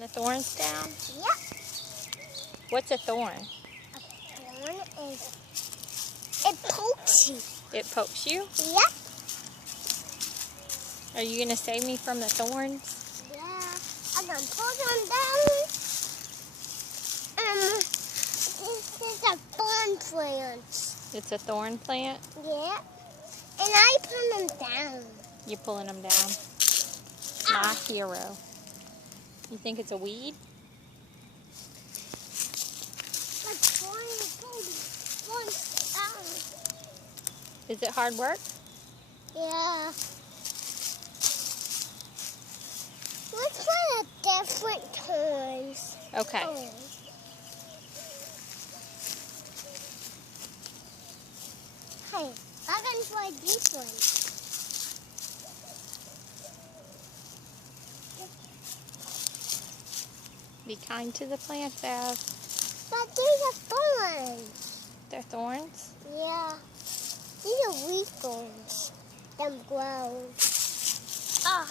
The thorns down? Yep. What's a thorn? A thorn is, it pokes you. It pokes you? Yep. Are you going to save me from the thorns? Yeah. I'm going to pull them down. This is a thorn plant. It's a thorn plant? Yeah. And I pull them down. You're pulling them down? My hero. You think it's a weed? Is it hard work? Yeah. Let's try a different thorns. Okay. Hey, I'm going to try these ones. Be kind to the plant, Bev. But these are thorns. They're thorns? Yeah. These are weed thorns. Them grow. Ah.